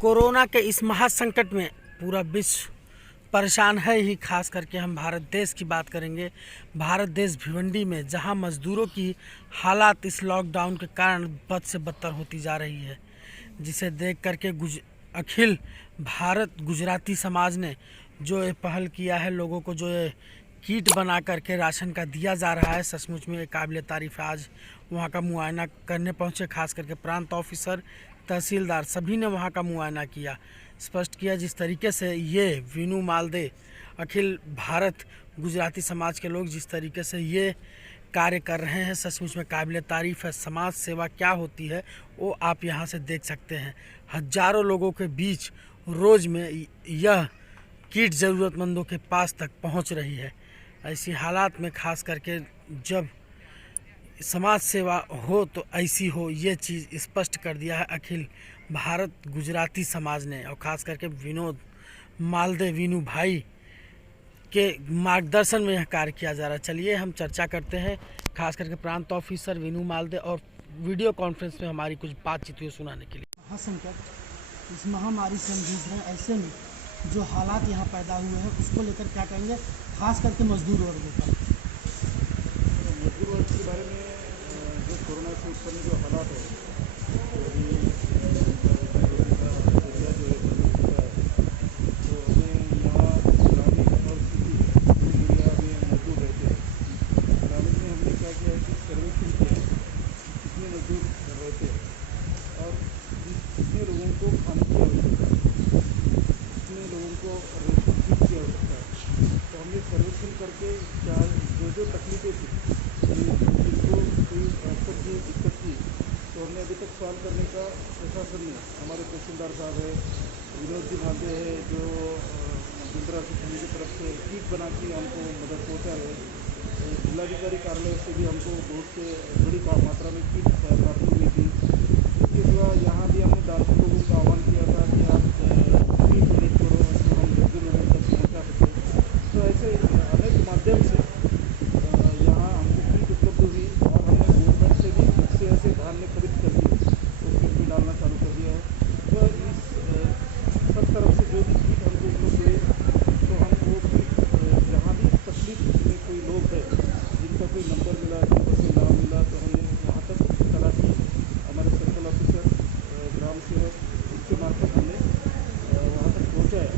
Corona के इस महासंकट में पूरा विश्व परेशान है ही। खास करके हम भारत देश की बात करेंगे। भारत देश भिवंडी में जहां मज़दूरों की हालात इस लॉकडाउन के कारण बद से बदतर होती जा रही है, जिसे देख करके अखिल भारत गुजराती समाज ने जो ये पहल किया है, लोगों को जो ये किट बना करके राशन का दिया जा रहा है, सचमुच में काबिल तारीफ़ है। आज वहाँ का मुआयना करने पहुँचे, खास करके प्रांत ऑफिसर, तहसीलदार, सभी ने वहाँ का मुआयना किया, स्पष्ट किया जिस तरीके से ये वीनू मालदे, अखिल भारत गुजराती समाज के लोग जिस तरीके से ये कार्य कर रहे हैं, सचमुच में काबिल तारीफ़ है। समाज सेवा क्या होती है वो आप यहाँ से देख सकते हैं। हजारों लोगों के बीच रोज़ में यह किट ज़रूरतमंदों के पास तक पहुँच रही है। ऐसी हालात में खास करके जब समाज सेवा हो तो ऐसी हो, ये चीज़ स्पष्ट कर दिया है अखिल भारत गुजराती समाज ने, और ख़ास करके विनोद मालदे, वीनू भाई के मार्गदर्शन में यह कार्य किया जा रहा है। चलिए हम चर्चा करते हैं, खास करके प्रांत ऑफिसर वीनू मालदे और वीडियो कॉन्फ्रेंस में हमारी कुछ बातचीत हुई सुनाने के लिए। महासंकट, इस महामारी से हम जूझ रहे हैं, ऐसे में जो हालात यहाँ पैदा हुए हैं उसको लेकर क्या कहेंगे, खास करके मजदूर वर्गों पर। मजदूर वर्ग के बारे में जो कोरोना से उत्पन्न जो हालात है, तो अभी एरिया जो है बंद हो चुका है, तो हमें यहाँ ग्रामीण और सिटी एरिया में मजदूर रहते हैं। ग्रामीण में हमने क्या किया है कि सर्वेक्षण किया है कितने मजदूर रहते हैं और कितने लोगों को खाने की आवश्यकता है, कितने लोगों को रेशन किट की आवश्यकता है। तो हमने सर्वेक्षण करके क्या जो तकलीफें थी, जिनको कोई अक्सर की दिक्कत थी, तो हमने अभी तक सॉल्व करने का प्रशासन ने, हमारे तहसीलदार साहब है, विनोद जी मालदे है, जो जिंद्रा सिंह की तरफ से किट बना के हमको मदद पहुँचा है। जिलाधिकारी कार्यालय से भी हमको बहुत से बड़ी मात्रा में किट प्राप्त हुई थी। इसके सिवा यहाँ भी हमने दार्शनिक लोगों का आह्वान किया था कि आप किट डोनेट करो, तो हम जल्दी लोगों तक पहुँचा सकें। तो ऐसे अनेक माध्यम से यहाँ हमको किट उपलब्ध हुई और हमने गवर्नमेंट से भी ऐसे धान्य खरीद कर दिए, तो किट में डालना चालू कर दिया है। तो इस सब तरफ से जो भी किट हमको उपलब्ध हुए, तो हम वो किट जहाँ भी तकलीफ में कोई लोग है, जिनका कोई नंबर मिला, जिनका कोई नाम मिला, तो हमने वहाँ तक तलाशी, हमारे सर्कल ऑफिसर, ग्राम सेवक, इनके मार्फत हमने वहाँ तक पहुँचाया।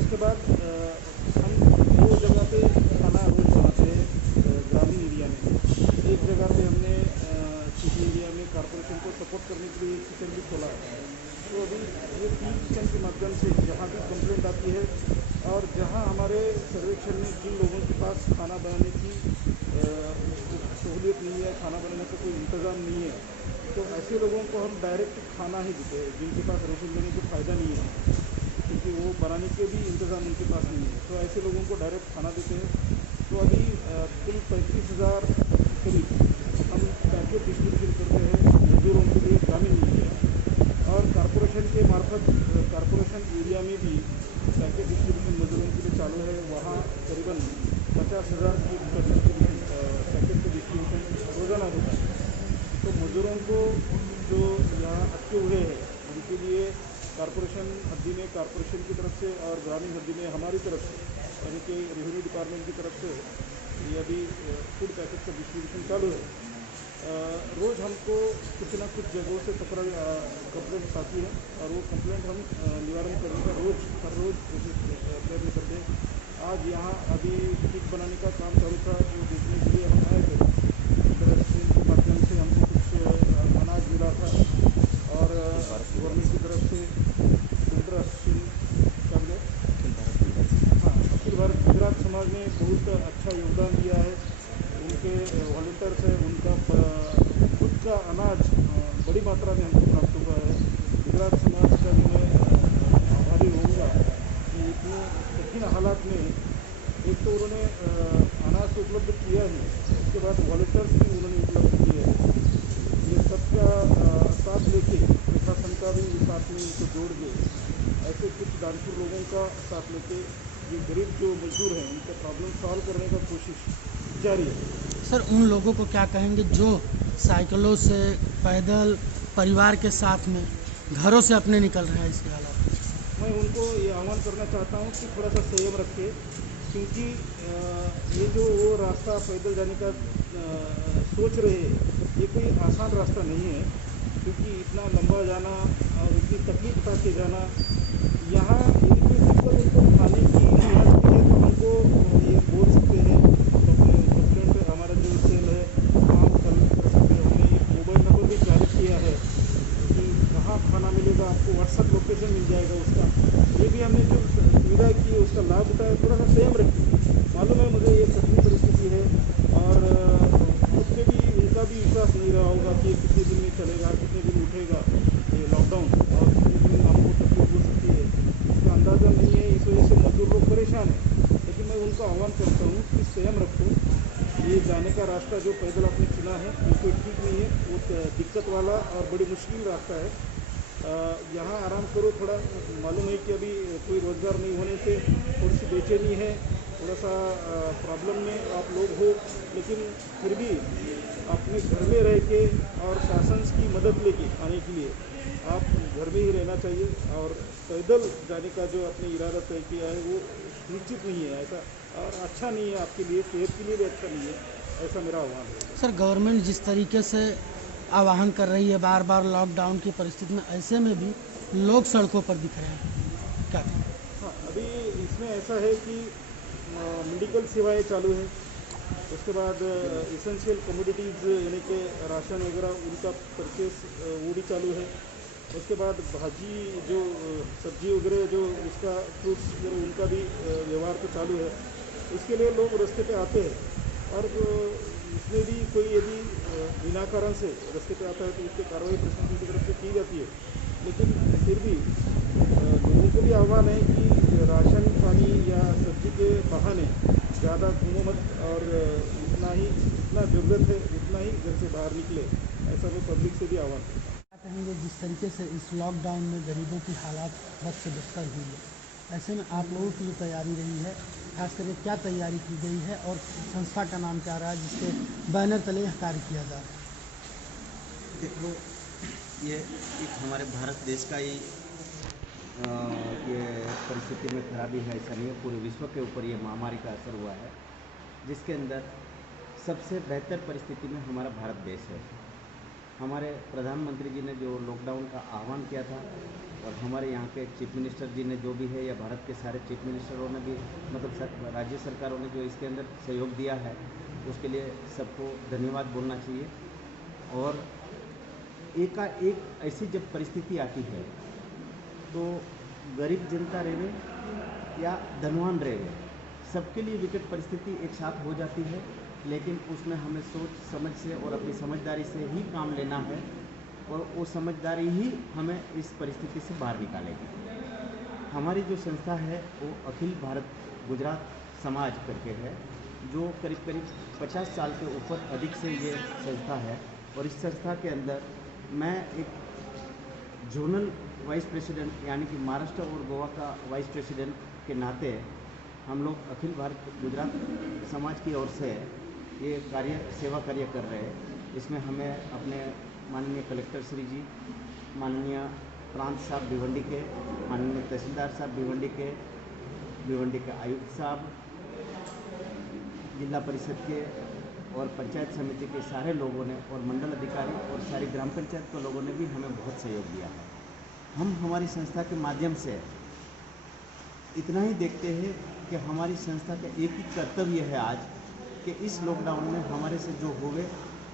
उसके बाद हम दो जगह पे खाना रोज बनाते हैं ग्रामीण एरिया में। एक जगह पे हमने सिटी एरिया में कॉरपोरेशन को सपोर्ट करने के लिए एक किचन भी खोला है। तो अभी ये 3 किचन के माध्यम से जहाँ भी कंप्लेंट आती है और जहाँ हमारे सर्वेक्षण में जिन लोगों के पास खाना बनाने की सहूलियत नहीं है, खाना बनाने का कोई इंतज़ाम नहीं है, तो ऐसे लोगों को हम डायरेक्ट खाना ही देते हैं, जिनके पास राशन देने का फ़ायदा नहीं है, क्योंकि वो बनाने के भी इंतज़ाम उनके पास नहीं है। तो ऐसे लोगों को डायरेक्ट खाना देते हैं। तो अभी कुल 35,000 करीब हम पैकेट डिस्ट्रीब्यूशन करते हैं मजदूरों के लिए ग्रामीण एरिया, और कॉरपोरेशन के मार्फत कॉरपोरेशन एरिया में भी पैकेट डिस्ट्रीब्यूशन मजदूरों के लिए चालू है। वहाँ करीबन 50,000 की डिस्ट्रीब्यूशन, पैकेट का डिस्ट्रीब्यूशन रोज़ाना होता है। तो मजदूरों को जो यहाँ अटके हुए हैं उनके लिए कॉरपोरेशन हद्दी में कॉरपोरेशन की तरफ से और ग्रामीण हद्दी में हमारी तरफ से, यानी कि रेवेन्यू डिपार्टमेंट की तरफ से ये अभी फूड पैकेट का डिस्ट्रीब्यूशन चालू है। रोज़ हमको कुछ ना कुछ जगहों से कंप्लेंट्स आती है और वो कंप्लेंट हम निवारण करने का हर रोज़ प्रयत्न करते हैं। आज यहाँ अभी किट बनाने का काम चालू था, वो देखने के लिए हम आए थे। ट्रेन के माध्यम से हमको कुछ अनाज मिला था और गवर्नमेंट की तरफ से अखिल भारत गुजरात समाज ने बहुत अच्छा योगदान दिया है। उनके वॉलंटियर्स है, उनका खुद का अनाज बड़ी मात्रा में हमको प्राप्त हुआ है। गुजरात समाज का भी मैं आभारी होऊंगा कि इतने कठिन हालात में एक तो उन्होंने अनाज तो उपलब्ध किया ही, उसके बाद वॉलंटियर्स भी उन्होंने उपलब्ध किए हैं। ये सबका साथ लेके, प्रशासन का भी साथ में इनको जोड़ के, ऐसे कुछ दानशूर लोगों का साथ लेके ये गरीब जो मजदूर हैं उनका प्रॉब्लम सॉल्व करने का कोशिश जारी है। सर, उन लोगों को क्या कहेंगे जो साइकिलों से पैदल परिवार के साथ में घरों से अपने निकल रहे हैं इसके हालात। मैं उनको ये आह्वान करना चाहता हूँ कि थोड़ा सा संयम रखें, क्योंकि ये जो वो रास्ता पैदल जाने का सोच रहे हैं, ये कोई आसान रास्ता नहीं है, क्योंकि इतना लंबा जाना और इतनी तकलीफ उठा के जाना, यहाँ यदि कोई दिक्कत उनको खाने की हालत है तो हमको ये बोल सकते हैं, तो अपने कंप्लेंट हमारा जो सेल है वहाँ कल कर सकते हैं। हमने एक मोबाइल नंबर भी जारी किया है कि कहाँ खाना मिलेगा, आपको व्हाट्सअप लोकेशन मिल जाएगा उसका। ये भी हमने जो सुविधा की है उसका लाभ उठाया, थोड़ा सा संयम रखिए। मालूम है मुझे ये कठिन परिस्थिति है, और खुद पे भी उनका भी विश्वास नहीं रहा होगा कि ये कितने दिन में चलेगा, कितने दिन उठेगा ये लॉकडाउन, और कितने दिन हमको तकलीफ हो सकती है, इसका अंदाज़ा नहीं है। इस वजह से मजदूर लोग परेशान हैं, लेकिन मैं उनको आह्वान करता हूँ कि संयम रखो। ये जाने का रास्ता जो पैदल आपने चुना है ये कोई ठीक नहीं है, वो दिक्कत वाला और बड़ी मुश्किल रास्ता है। यहाँ आराम करो थोड़ा। मालूम है कि अभी कोई रोज़गार नहीं होने से थोड़ी सी बेचैनी है, थोड़ा सा प्रॉब्लम में आप लोग हो, लेकिन फिर भी अपने घर में रह के और शासन की मदद लेके आने के लिए आप घर में ही रहना चाहिए। और पैदल जाने का जो आपने इरादा तय किया है वो निश्चित नहीं है ऐसा, और अच्छा नहीं है आपके लिए, सेहत के लिए भी अच्छा नहीं है, ऐसा मेरा आह्वान है। सर, गवर्नमेंट जिस तरीके से आह्वान कर रही है बार बार लॉकडाउन की परिस्थिति में, ऐसे में भी लोग सड़कों पर दिख रहे हैं, क्या? हाँ, अभी इसमें ऐसा है कि मेडिकल सेवाएं चालू है, उसके बाद इसेंशियल कमोडिटीज़ यानी कि राशन वगैरह उनका परचेस वो भी चालू है। उसके बाद भाजी जो सब्जी वगैरह जो उसका फ्रूट्स वगैरह उनका भी व्यवहार तो चालू है। इसके लिए लोग रास्ते पे आते हैं, और इसमें भी कोई यदि बिना कारण से रास्ते पे आता है तो उस पर कार्रवाई प्रशासन की तरफ से की जाती है। लेकिन फिर भी लोगों को भी आह्वान है कि राशन पानी या सब्जी के बहाने ज़्यादा घूमो मत, और जितना ज़रूरत है उतना ही घर से बाहर निकले, ऐसा मैं पब्लिक से भी आह्वान करता हूँ। क्या कहेंगे जिस तरीके से इस लॉकडाउन में गरीबों की हालात बद से बदतर हुई है, ऐसे में आप लोगों की जो तैयारी रही है, खास करके क्या तैयारी की गई है और संस्था का नाम क्या रहा है जिसके बैनर तले यह कार्य किया जा रहा है? देखो, ये एक हमारे भारत देश का ही ये परिस्थिति में खराबी है ऐसा नहीं है, पूरे विश्व के ऊपर ये महामारी का असर हुआ है, जिसके अंदर सबसे बेहतर परिस्थिति में हमारा भारत देश है। हमारे प्रधानमंत्री जी ने जो लॉकडाउन का आह्वान किया था, और हमारे यहाँ के चीफ मिनिस्टर जी ने जो भी है, या भारत के सारे चीफ मिनिस्टरों ने भी, मतलब राज्य सरकारों ने जो इसके अंदर सहयोग दिया है, उसके लिए सबको धन्यवाद बोलना चाहिए। और एक ऐसी जब परिस्थिति आती है तो गरीब जनता रहे या धनवान रहे, सबके लिए विकट परिस्थिति एक साथ हो जाती है, लेकिन उसमें हमें सोच समझ से और अपनी समझदारी से ही काम लेना है, और वो समझदारी ही हमें इस परिस्थिति से बाहर निकालेगी। हमारी जो संस्था है वो अखिल भारत गुजरात समाज करके है, जो करीब करीब 50 साल के ऊपर अधिक से ये संस्था है। और इस संस्था के अंदर मैं एक जोनल वाइस प्रेसिडेंट यानी कि महाराष्ट्र और गोवा का वाइस प्रेसिडेंट के नाते हम लोग अखिल भारत गुजरात समाज की ओर से ये सेवा कार्य कर रहे हैं। इसमें हमें अपने माननीय कलेक्टर श्री जी, माननीय प्रांत साहब भिवंडी के, माननीय तहसीलदार साहब भिवंडी के आयुक्त साहब, जिला परिषद के और पंचायत समिति के सारे लोगों ने, और मंडल अधिकारी और सारी ग्राम पंचायत के लोगों ने भी हमें बहुत सहयोग दिया है। हम हमारी संस्था के माध्यम से इतना ही देखते हैं कि हमारी संस्था का एक ही कर्तव्य है आज, कि इस लॉकडाउन में हमारे से जो होवे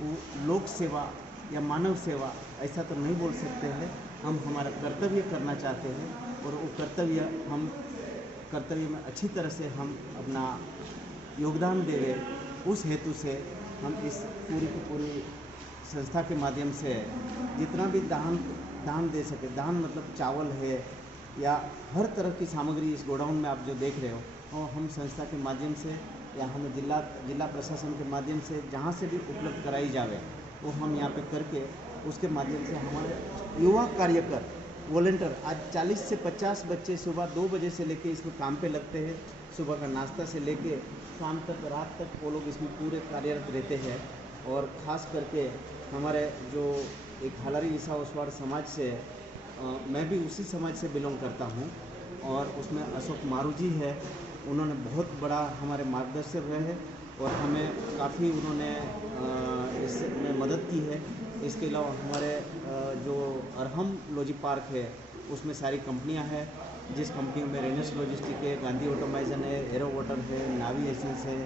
वो लोक सेवा या मानव सेवा ऐसा तो नहीं बोल सकते हैं, हम हमारा कर्तव्य करना चाहते हैं, और वो कर्तव्य में अच्छी तरह से हम अपना योगदान देवे, उस हेतु से हम इस पूरी की पूरी संस्था के माध्यम से जितना भी दान दे सके, दान मतलब चावल है या हर तरह की सामग्री इस गोडाउन में आप जो देख रहे हो, और हम संस्था के माध्यम से या हम जिला प्रशासन के माध्यम से जहाँ से भी उपलब्ध कराई जावे वो हम यहाँ पे करके उसके माध्यम से हमारे युवा कार्यकर वॉलंटियर आज 40 से 50 बच्चे सुबह 2 बजे से लेके इसमें काम पे लगते हैं। सुबह का नाश्ता से लेके शाम तक, रात तक वो लोग इसमें पूरे कार्यरत रहते हैं। और ख़ास करके हमारे जो एक हालारी ईसा ओसवाड़ समाज से मैं भी उसी समाज से बिलोंग करता हूँ और उसमें अशोक मारू जी है। उन्होंने बहुत बड़ा हमारे मार्गदर्शक रहे हैं और हमें काफ़ी उन्होंने इसमें मदद की है। इसके अलावा हमारे जो अरहम लॉजी पार्क है उसमें सारी कंपनियां हैं, जिस कंपनियों में रेनस लॉजिस्टिक है, गांधी ऑटोमाइजन है, एरो वाटर है, नावी एसेंस है,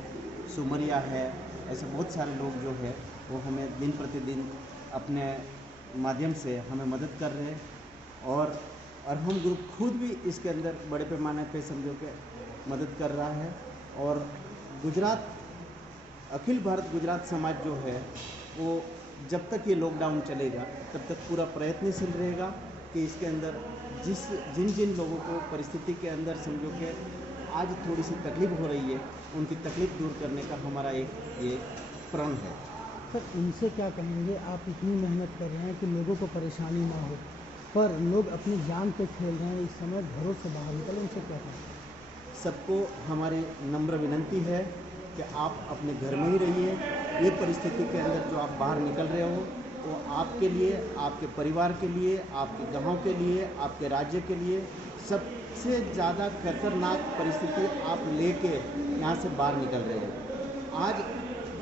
सुमरिया है, ऐसे बहुत सारे लोग जो है वो हमें दिन प्रतिदिन अपने माध्यम से हमें मदद कर रहे हैं। और अरहम ग्रुप खुद भी इसके अंदर बड़े पैमाने पे समझो के मदद कर रहा है। और गुजरात अखिल भारत गुजरात समाज जो है वो जब तक ये लॉकडाउन चलेगा तब तक पूरा प्रयत्नशील रहेगा कि इसके अंदर जिन जिन लोगों को परिस्थिति के अंदर समझो कि आज थोड़ी सी तकलीफ हो रही है उनकी तकलीफ दूर करने का हमारा एक ये प्रण है। सर उनसे क्या कहेंगे, आप इतनी मेहनत कर रहे हैं कि लोगों को परेशानी ना हो, पर लोग अपनी जान पे खेल रहे हैं, इस समय घरों से बाहर निकले, उनसे क्या कहेंगे? सबको हमारी नम्र विनंती है कि आप अपने घर में ही रहिए। ये परिस्थिति के अंदर जो आप बाहर निकल रहे हो वो आपके लिए, आपके परिवार के लिए, आपके गांव के लिए, आपके राज्य के लिए सबसे ज़्यादा खतरनाक परिस्थिति आप लेके यहाँ से बाहर निकल रहे हो। आज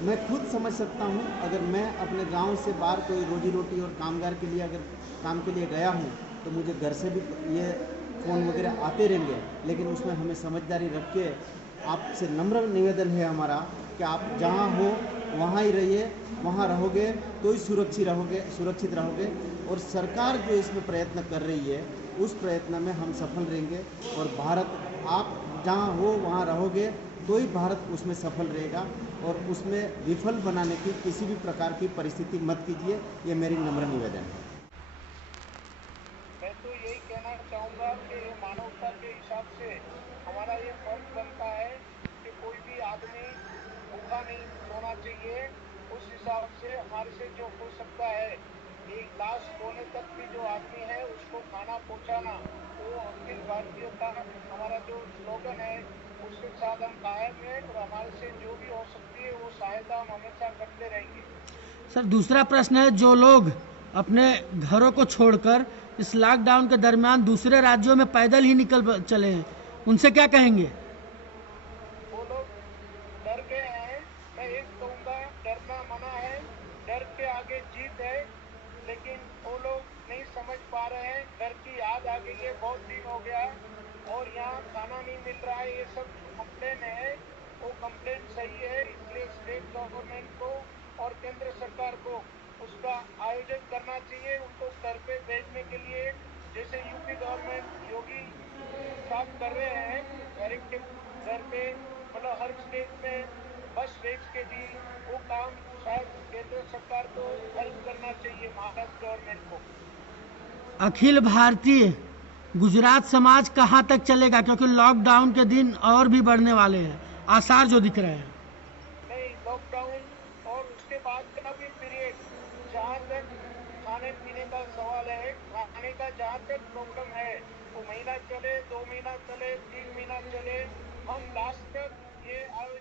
मैं खुद समझ सकता हूँ, अगर मैं अपने गांव से बाहर कोई रोजी रोटी और कामगार के लिए अगर काम के लिए गया हूँ तो मुझे घर से भी ये फ़ोन वगैरह आते रहेंगे, लेकिन उसमें हमें समझदारी रख के आपसे नम्र निवेदन है हमारा कि आप जहाँ हो वहाँ ही रहिए, वहाँ रहोगे तो ही सुरक्षित रहोगे। और सरकार जो इसमें प्रयत्न कर रही है उस प्रयत्न में हम सफल रहेंगे। और भारत, आप जहाँ हो वहाँ रहोगे तो ही भारत उसमें सफल रहेगा और उसमें विफल बनाने की किसी भी प्रकार की परिस्थिति मत कीजिए, ये मेरी नम्र निवेदन है। मैं तो यही कहना चाहूँगा कि ये मानवता के हिसाब से हमारा ये फर्ज बनता है कि कोई भी आदमी भूखा नहीं सोना चाहिए। उस हिसाब से हमारे से जो हो सकता है, एक लाश होने तक भी जो आदमी है उसको खाना पहुँचाना, वो अखिल भारतीय का हमारा जो स्लोगन है उसके साथ हम कायम है और हमारे से जो भी हो सकती है वो सहायता हम हमेशा करते रहेंगे। सर दूसरा प्रश्न है, जो लोग अपने घरों को छोड़कर इस लॉकडाउन के दरमियान दूसरे राज्यों में पैदल ही निकल चले हैं, उनसे क्या कहेंगे? वो लोग डर गए हैं। मैं एक कहूँगा, डरना मना है, डर के आगे जीत है। लेकिन वो लोग नहीं समझ पा रहे हैं, घर की याद आ गई है, बहुत दिन हो गया और यहाँ खाना नहीं मिल रहा है। ये सब जो कंप्लेन है वो कंप्लेन सही है, इसलिए स्टेट गवर्नमेंट को और केंद्र सरकार को उसका आयोजन करना चाहिए, उनको घर पे भेजने के लिए। जैसे यूपी गवर्नमेंट योगी साहब कर रहे हैं, घर के घर पे मतलब हर स्टेट में बस भेज के दी, वो काम शायद केंद्र सरकार को हेल्प करना चाहिए महाराष्ट्र गवर्नमेंट को। अखिल भारतीय गुजरात समाज कहाँ तक चलेगा, क्योंकि लॉकडाउन के दिन और भी बढ़ने वाले हैं, आसार जो दिख रहे हैं? नहीं, लॉकडाउन और उसके बाद का भी पीरियड, जहाँ तक खाने पीने का सवाल है, खाने का जहाँ तक प्रॉब्लम है, वो महीना चले, 2 महीना चले, 3 महीना चले, हम लास्ट तक ये आयोजन